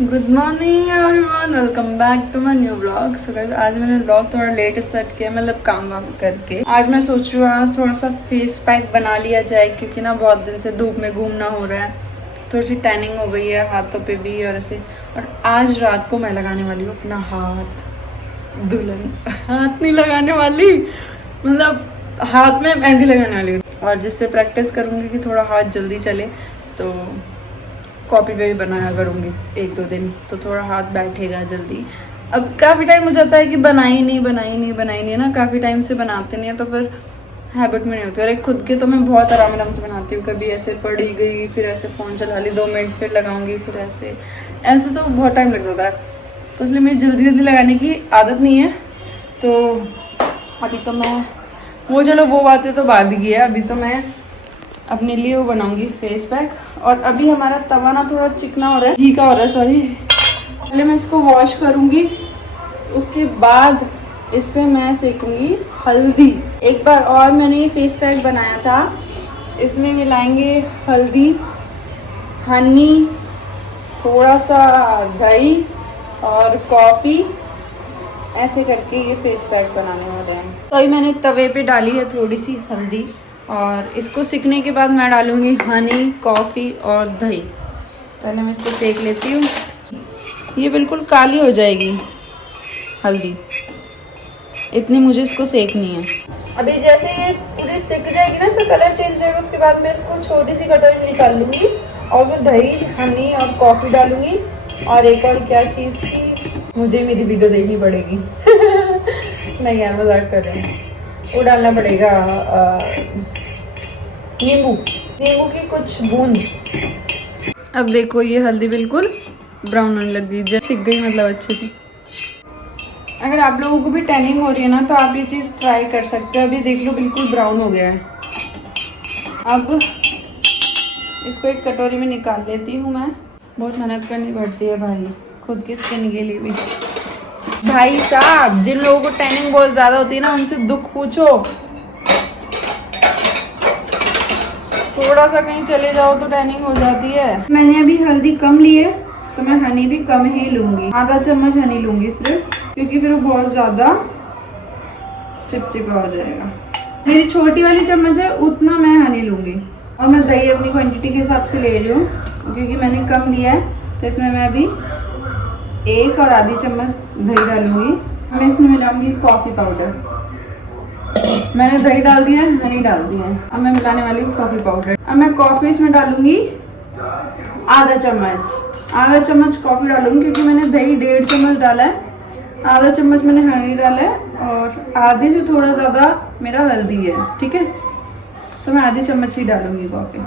Good morning everyone, welcome back to my new vlog. So guys, आज मैंने vlog थोड़ा let start किया, मतलब काम वाम करके। आज मैं सोच रही हूँ आज थोड़ा सा फेस पैक बना लिया जाए, क्योंकि ना बहुत दिन से धूप में घूमना हो रहा है, थोड़ी सी टैनिंग हो गई है हाथों पे भी और ऐसे। और आज रात को मैं लगाने वाली हूँ अपना हाथ, दुल्हन हाथ नहीं लगाने वाली, मतलब हाथ में मेहंदी लगाने वाली हूँ। और जिससे प्रैक्टिस करूँगी कि थोड़ा हाथ जल्दी चले, तो कॉपी पे भी बनाया करूँगी 1-2 दिन, तो थोड़ा हाथ बैठेगा जल्दी। अब काफ़ी टाइम हो जाता है कि बनाई नहीं ना, काफ़ी टाइम से बनाते नहीं है, तो फिर हैबिट में नहीं होती। और एक खुद के तो मैं बहुत आराम से बनाती हूँ, कभी ऐसे पड़ी गई, फिर ऐसे फ़ोन चला ली 2 मिनट, फिर लगाऊंगी, फिर ऐसे तो बहुत टाइम लग जाता है। तो इसलिए मेरी जल्दी लगाने की आदत नहीं है। तो अभी तो मैं वो बातें तो बाद की है, अभी तो मैं अपने लिए वो बनाऊंगी फेस पैक। और अभी हमारा तवा ना थोड़ा चिकना हो रहा है, घी का हो रहा है, सॉरी। पहले मैं इसको वॉश करूंगी, उसके बाद इस पे मैं सेकूंगी हल्दी। एक बार और मैंने ये फेस पैक बनाया था, इसमें मिलाएंगे हल्दी, हनी, थोड़ा सा दही और कॉफ़ी, ऐसे करके ये फेस पैक बनाने वाले हैं। तो अभी मैंने तवे पे डाली है थोड़ी सी हल्दी, और इसको सिकने के बाद मैं डालूंगी हनी, कॉफ़ी और दही। पहले मैं इसको सेक लेती हूँ, ये बिल्कुल काली हो जाएगी हल्दी, इतनी मुझे इसको सेकनी है। अभी जैसे ये पूरी सिक जाएगी ना, इसका कलर चेंज हो जाएगा, उसके बाद मैं इसको छोटी सी कटोरी में निकाल लूँगी और फिर दही, हनी और कॉफ़ी डालूँगी। और एक और क्या चीज़ थी, मुझे मेरी वीडियो देखनी पड़ेगी नहीं यार, मजाक कर रही हूँ, वो डालना पड़ेगा नींबू की कुछ बूंद। अब देखो ये हल्दी बिल्कुल ब्राउन होने लग गई, जैसे सिक गई, मतलब अच्छे से। अगर आप लोगों को भी टैनिंग हो रही है ना, तो आप ये चीज़ ट्राई कर सकते हो। अभी देख लो बिल्कुल ब्राउन हो गया है। अब इसको एक कटोरी में निकाल लेती हूँ मैं। बहुत मेहनत करनी पड़ती है भाई, खुद की स्किन के लिए भी। भाई साहब, जिन लोगों को टैनिंग बहुत ज़्यादा होती है ना, उनसे दुख पूछो। थोड़ा सा कहीं चले जाओ तो टैनिंग हो जाती है। मैंने अभी हल्दी कम ली है, तो मैं हनी भी कम ही लूंगी, आधा चम्मच हनी लूंगी सिर्फ, क्योंकि फिर वो बहुत ज्यादा चिपचिपा हो जाएगा। मेरी छोटी वाली चम्मच है, उतना मैं हनी लूंगी। और मैं दही अपनी क्वांटिटी के हिसाब से ले रही हूँ, क्योंकि मैंने कम लिया है, तो इसमें मैं अभी 1 और आधी चम्मच दही डालूंगी। मैं इसमें मिलाऊंगी कॉफ़ी पाउडर। मैंने दही डाल दिया है, हनी डाल दिया है, अब मैं मिलाने वाली हूँ कॉफ़ी पाउडर। अब मैं कॉफ़ी इसमें डालूंगी आधा चम्मच कॉफ़ी डालूंगी, क्योंकि मैंने दही 1.5 चम्मच डाला है, आधा चम्मच मैंने हनी डाला है, और आधे से थोड़ा ज़्यादा मेरा हल्दी है, ठीक है। तो मैं आधी चम्मच ही डालूंगी कॉफ़ी।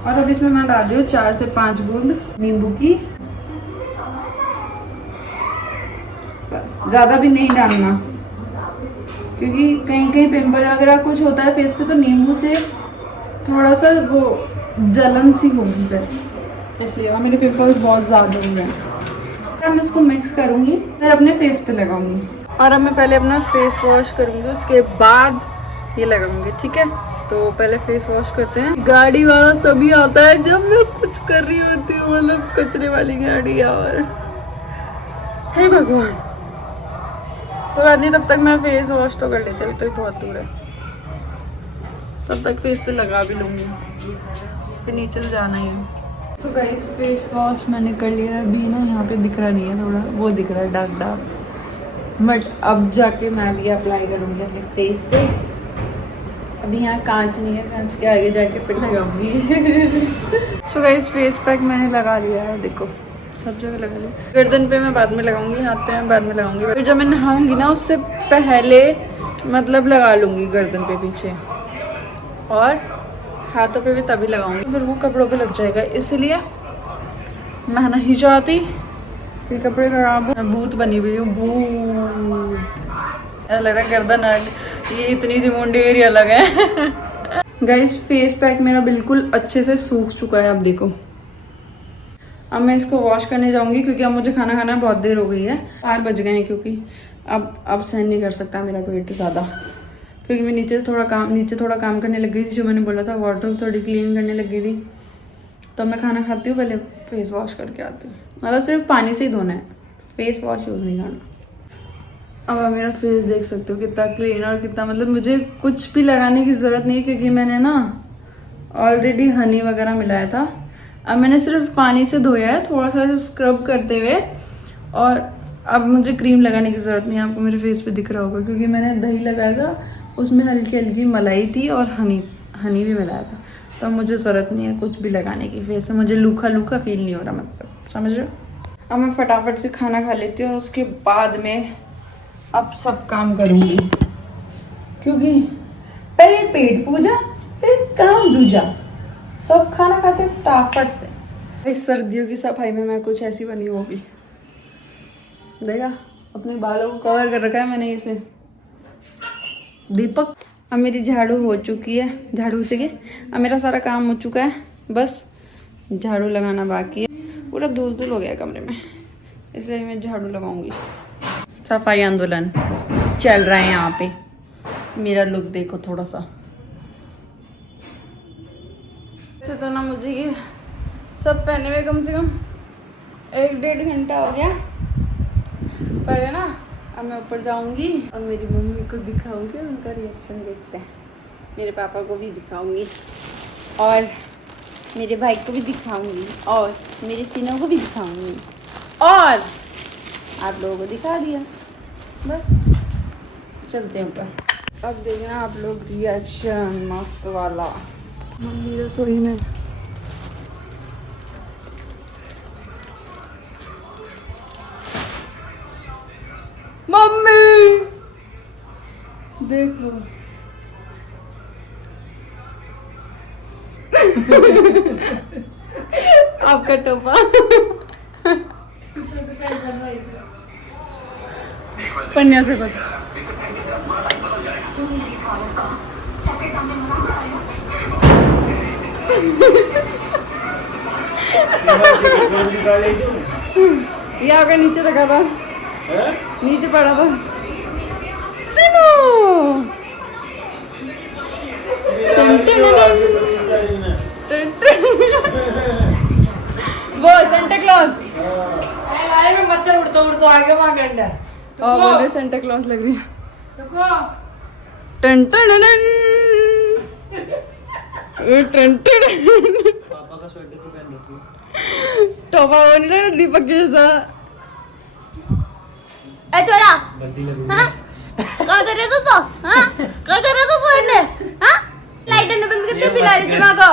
और अब इसमें मैं डाल रही हूँ 4 से 5 बूंद नींबू की, बस, ज़्यादा भी नहीं डालना, क्योंकि कहीं पिंपल वगैरह कुछ होता है फेस पे, तो नींबू से थोड़ा सा वो जलन सी होगी फिर, इसलिए। और मेरे पिंपल्स बहुत ज़्यादा हो गए हैं। अब मैं इसको मिक्स करूँगी, फिर अपने फेस पे लगाऊंगी। और अब मैं पहले अपना फेस वॉश करूँगी, उसके बाद ये लगाऊंगी, ठीक है। तो पहले फेस वॉश करते हैं। गाड़ी वाला तभी आता है जब मैं कुछ कर रही होती हूँ, मतलब कचरे वाली गाड़ी। और हे भगवान, तो बाद नहीं, तब तक मैं फेस वॉश तो कर लेती हूँ, तो बहुत दूर है, तब तक फेस पे लगा भी लूँगी, फिर नीचे से जाना ही है। सो गाइस, फेस वॉश मैंने कर लिया है। अभी ना यहाँ पे दिख रहा नहीं है, थोड़ा वो दिख रहा है डार्क, बट अब जाके मैं भी अप्लाई करूँगी अपने फेस पे। अभी यहाँ कांच नहीं है, कांच के आगे जाके फिर लगाऊंगी। सो गाइस, फेस पैक मैंने लगा लिया है, देखो सब जगह लगा लिया। गर्दन पे मैं बाद में लगाऊंगी, हाथ पे मैं बाद में लगाऊंगी, फिर जब मैं नहाऊंगी ना उससे पहले मतलब लगा लूँगी गर्दन पे पीछे, और हाथों पे भी तभी लगाऊंगी, फिर वो कपड़ों पे लग जाएगा, इसलिए मैं नहीं चाहती ये कपड़े खराब हो। मैं भूत बनी हुई हूँ, भूत, ऐसा लग रहा है गर्दन ये इतनी सी मुंडी मेरी अलग है। गाइस, फेस पैक मेरा बिल्कुल अच्छे से सूख चुका है, अब देखो। अब मैं इसको वॉश करने जाऊंगी, क्योंकि अब मुझे खाना खाना बहुत देर हो गई है, 4 बज गए हैं, क्योंकि अब सहन नहीं कर सकता मेरा पेट ज़्यादा, क्योंकि मैं नीचे थोड़ा काम करने लग गई थी, जो मैंने बोला था, वार्डरोब थोड़ी क्लीन करने लग गई थी। तो मैं खाना खाती हूँ, पहले फेस वॉश करके आती हूँ। मतलब सिर्फ पानी से ही धोना है, फेस वॉश यूज़ नहीं करना। अब आप मेरा फेस देख सकते हो कितना क्लीन और कितना, मतलब मुझे कुछ भी लगाने की ज़रूरत नहीं है क्योंकि मैंने ना ऑलरेडी हनी वगैरह मिलाया था। अब मैंने सिर्फ पानी से धोया है थोड़ा सा स्क्रब करते हुए, और अब मुझे क्रीम लगाने की ज़रूरत नहीं है। आपको मेरे फेस पे दिख रहा होगा क्योंकि मैंने दही लगाया था, उसमें हल्की हल्की मलाई थी और हनी भी मिलाया था, तो अब मुझे ज़रूरत नहीं है कुछ भी लगाने की फेस में। मुझे लूखा लूखा फील नहीं हो रहा, मतलब समझ रहे हो। अब मैं फटाफट से खाना खा लेती हूँ और उसके बाद में अब सब काम करूँगी, क्योंकि पहले पेट पूजा फिर काम दूजा, सब खाना खाते फटाफट से। इस सर्दियों की सफाई में मैं कुछ ऐसी बनी, वो भी देखा, अपने बालों को कवर कर रखा है मैंने इसे दीपक। अब मेरी झाड़ू हो चुकी है, झाड़ू से अब मेरा सारा काम हो चुका है, बस झाड़ू लगाना बाकी है। पूरा धूल धूल हो गया कमरे में, इसलिए मैं झाड़ू लगाऊंगी। सफाई आंदोलन चल रहा है यहाँ पे। मेरा लुक देखो थोड़ा सा। वैसे तो ना मुझे ये सब पहने हुए कम से कम 1-1.5 घंटा हो गया, पर है ना अब मैं ऊपर जाऊंगी और मेरी मम्मी को दिखाऊंगी और उनका रिएक्शन देखते हैं। मेरे पापा को भी दिखाऊंगी और मेरे भाई को भी दिखाऊंगी और मेरे सीनों को भी दिखाऊंगी और आप लोगों को दिखा दिया, बस चलते हैं ऊपर। अब देखना आप लोग रिएक्शन मस्त वाला। मम्मी रसोई में मम्मी देखो आपका टोपा पन्या से बच। ये आपका नीचे रखा था, नीचे पड़ा था। सुनो वो सेंटा क्लॉज मच्छर उड़ता उड़ता आगे वहां गंडा और बोले सेंटा क्लॉज लग रही है। टन टन टन टन टन। पापा का स्वेटर तो पहन रखी टोपा वो नहीं लग रहा दीपक के जैसा। ए छोरा, बत्ती लगी हाँ? क्या कर रहे थे तो? हाँ? क्या कर रहे थे तो इन्हें? हाँ? लाइट ने बंद करते पिला रही थी माँ को।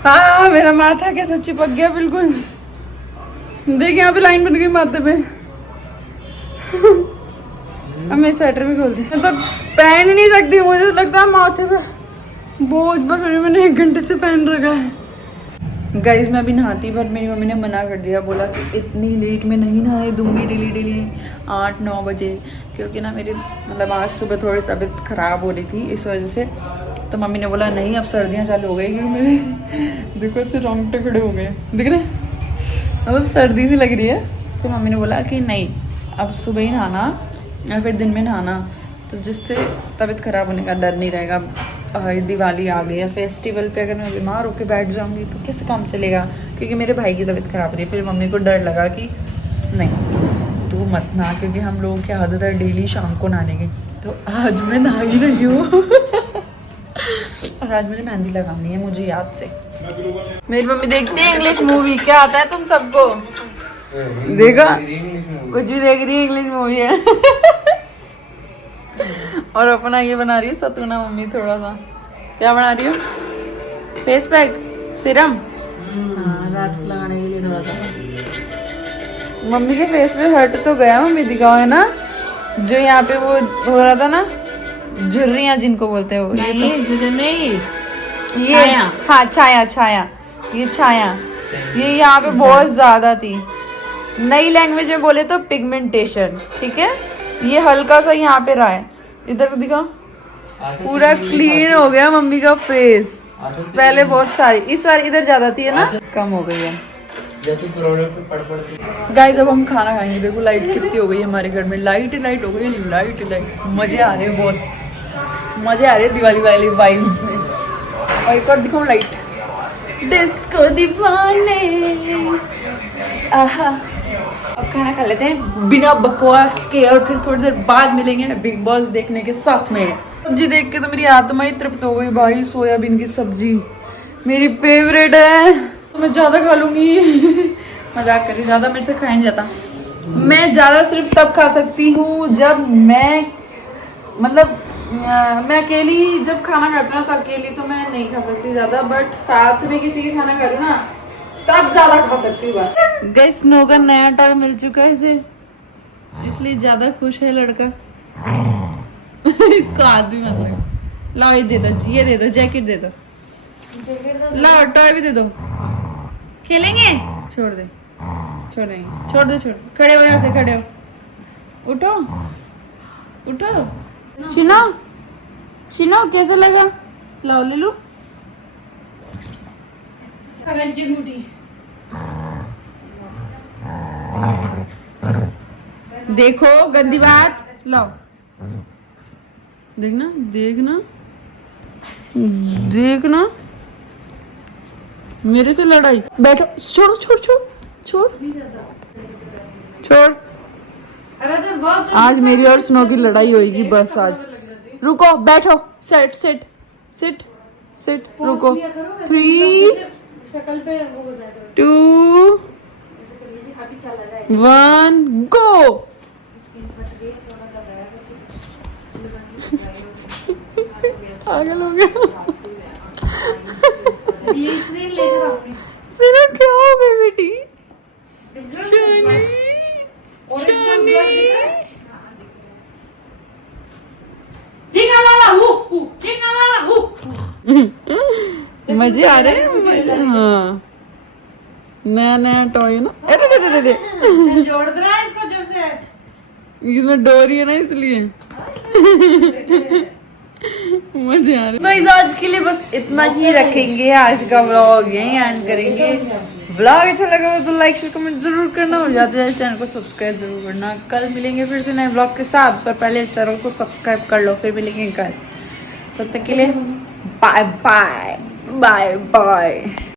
हाँ मेरा माथा कैसा चिपक गया बिल्कुल। देख यहाँ पे लाइन बन गई माथे पे। अब मैं स्वेटर भी खोलती हूँ, मैं तो पहन ही नहीं सकती, मुझे लगता है माथे पे बोझ, बस मैंने 1 घंटे से पहन रखा है। गाइस मैं अभी नहाती, पर मेरी मम्मी ने मना कर दिया, बोला कि इतनी लेट में नहीं नहाने दूंगी डेली 8-9 बजे, क्योंकि ना मेरी मतलब आज सुबह थोड़ी तबीयत ख़राब हो रही थी इस वजह से। तो मम्मी ने बोला नहीं अब सर्दियाँ चालू हो गई, क्योंकि मेरे देखो इससे रोंगटे खड़े हो गए, दिख रहे मतलब सर्दी सी लग रही है। तो मम्मी ने बोला कि नहीं अब सुबह ही नहाना या फिर दिन में नहाना, तो जिससे तबीयत ख़राब होने का डर नहीं रहेगा। दिवाली आ गई या फेस्टिवल पे अगर मैं बीमार होकर बैठ जाऊंगी तो कैसे काम चलेगा, क्योंकि मेरे भाई की तबीयत ख़राब हो रही है। फिर मम्मी को डर लगा कि नहीं तू मत नहा, क्योंकि हम लोगों की आदत है डेली शाम को नहाने की। तो आज मैं नहा ही रही हूँ और आज मुझे मेहंदी लगानी है, मुझे याद से। मेरी मम्मी देखती है इंग्लिश मूवी, क्या आता है तुम सबको? देखा कुछ भी देख रही है, इंग्लिश मूवी है। और अपना ये बना रही है सतूना मम्मी, थोड़ा सा क्या बना रही हो? फेस पैक, सीरम, हाँ रात को लगाने के लिए थोड़ा सा। मम्मी के फेस पे हट तो गया, मम्मी दिखाओ है ना, जो यहाँ पे वो हो रहा था ना, झुर्रियाँ जिनको बोलते हैं वो। नहीं ये हाँ छाया, ये छाया, ये यहाँ पे बहुत ज्यादा थी। नई लैंग्वेज में बोले तो पिगमेंटेशन, ठीक है। ये हल्का सा यहाँ पे रहा है, इधर को दिखाओ, पूरा क्लीन हो गया मम्मी का फेस। पहले बहुत सारी, इस बार इधर ज्यादा थी है ना, कम हो गई है। गाइस अब हम खाना खाएंगे। देखो लाइट कितनी हो गई है हमारे घर में, लाइट हो गई, लाइट मजे आ रहे हैं, बहुत मजे आ रहे हैं दिवाली वाली वाइब्स में। और एक और दिखाऊं लाइट, डिस्को दीवाने। आहा, अब खाना खा लेते हैं बिना बकवास के और फिर थोड़ी देर बाद मिलेंगे बिग बॉस देखने के साथ में। सब्जी देख के तो मेरी आत्मा ही तृप्त हो गई भाई। सोयाबीन की सब्जी मेरी फेवरेट है, तो मैं ज्यादा खा लूंगी। मजाक कर रही हूँ, ज्यादा मेरे से खाया नहीं जाता। मैं ज्यादा सिर्फ तब खा सकती हूँ जब मैं मतलब मैं अकेली जब खाना खाती हूँ ना, तो अकेली तो मैं नहीं खा सकती ज्यादा, बट साथ में किसी के खाना खा रही हूँ ना तब ज्यादा खा सकती हूँ बस। गैस स्नो का नया टॉय मिल चुका है इसे, इसलिए ज्यादा खुश है लड़का। इसको आदमी मतलब लाओ, ये दे दो, ये दे दो, जैकेट दे दो, लाओ टॉय भी दे दो। खेलेंगे? छोड़ दे, छोड़ देंगे, छोड़ दे, छोड़। खड़े हो, यहाँ से खड़े हो, उठो उठो। शिनो, शिनो कैसे लगा? लाओ ले लो। देखो गंदी बात, लाओ। देखना देखना देखना, मेरे से लड़ाई। बैठो, छोड़ छोड़ छोड़ छोड़ छोड़। आज मेरी और स्नो की लड़ाई होगी बस आज। रुको, बैठो, सेट सेट सिट सिट, रुको। 3 2 1 गो। पागल हो गया। सिरा क्या हो गई बेटी? शनी मजे आ रहे हैं मुझे। हाँ, नया नया टॉय ना। अरे जोड़ दे रहा है इसको जब से। इसमें डोरी है ना, इसलिए मजे आ रहे। तो आज के लिए बस इतना ही रखेंगे। आज का व्लॉग यहीं एंड करेंगे। व्लॉग अच्छा लगा हो तो लाइक शेयर कमेंट जरूर करना और जाते जाते चैनल को सब्सक्राइब जरूर करना। कल मिलेंगे फिर से नए व्लॉग के साथ, पर पहले चैनल को सब्सक्राइब कर लो, फिर मिलेंगे कल। तब तक के लिए बाय बाय बाय बाय।